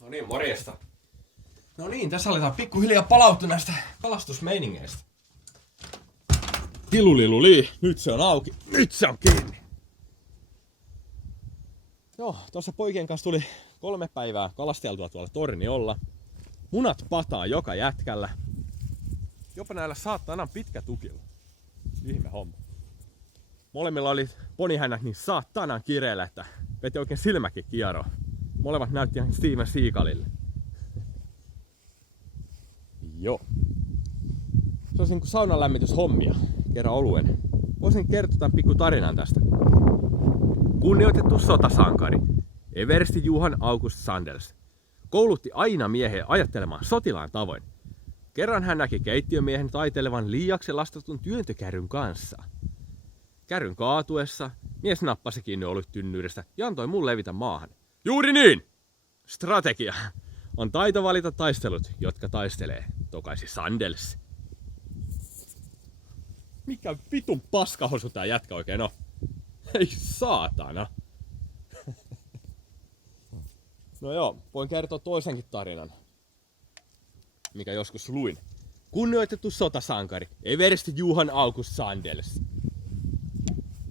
No niin, morjesta. No niin, tässä aletaan pikkuhiljaa palautua näistä kalastusmeiningeistä. Tiluliluli, nyt se on auki, nyt se on kiinni. Joo, tuossa poikien kanssa tuli 3 päivää kalasteltua tuolla Torniolla. Munat pataa joka jätkällä. Jopa näillä saatanan pitkä tukilla. Ihme homma. Molemmilla oli ponihännät niin saatanan kireellä, että veti oikein silmäkin kieroon. Molemmat näytti ihan Steven Seagalille. Joo. Se olisi niinku saunan lämmityshommia. Kerran oluen. Voisin kertoa tämän pikku tarinan tästä. Kunnioitettu sotasankari, eversti Johan August Sandels, koulutti aina miehen ajattelemaan sotilaan tavoin. Kerran hän näki keittiömiehen taitelevan liiaksi lastatun työntökärryn kanssa. Kärryn kaatuessa mies nappasi kiinni oluttynnyristä ja antoi mun levitä maahan. Juuri niin! Strategia on taito valita taistelut, jotka taistelee, tokaisi Sandels. Mikä vitun paskahosu tää jätkä oikein on? Ei saatana. No joo, voin kertoa toisenkin tarinan, mikä joskus luin. Kunnioitettu sotasankari, eversti Johan August Sandels,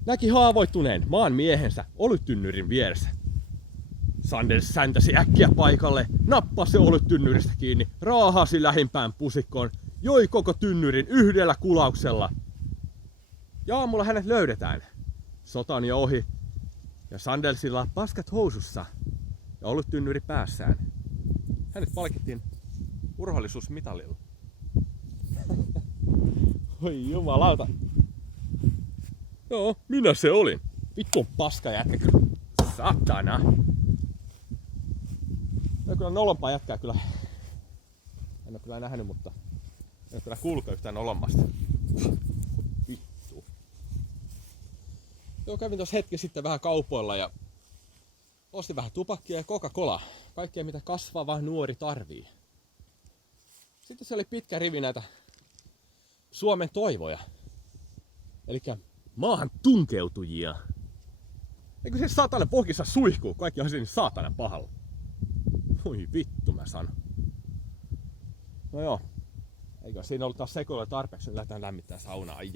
näki haavoittuneen maan miehensä oluttynnyrin vieressä. Sandels säntäsi äkkiä paikalle, nappasi oluttynnyrissä kiinni, raahasi lähimpään pusikkoon, joi koko tynnyrin yhdellä kulauksella. Ja aamulla hänet löydetään. Sota on jo ohi ja Sandelsilla paskat housussa ja oluttynnyri päässään. Hänet palkittiin urhollisuusmitalilla. Oi jumalauta. Joo, minä se olin. Vittu paska jätkä. Satana. No kyllä nolompaa jätkää kyllä. En ole kyllä nähnyt, mutta en ole kyllä kuullutkaan yhtään nolommasta. Vittu. Joo, kävin tuossa hetki sitten vähän kaupoilla ja ostin vähän tupakkia ja Coca-Colaa. Kaikkea mitä kasvava nuori tarvii. Sitten se oli pitkä rivi näitä Suomen toivoja. Elikkä maahan tunkeutujia. Eikö se saatana pohkissa suihkuu? Kaikki on siinä saatana pahalla. Voi vittu mä sanon. No joo. Eikö siinä ollut taas sekoilla tarpeeksi? Lähdetään lämmittää saunaa. Ai.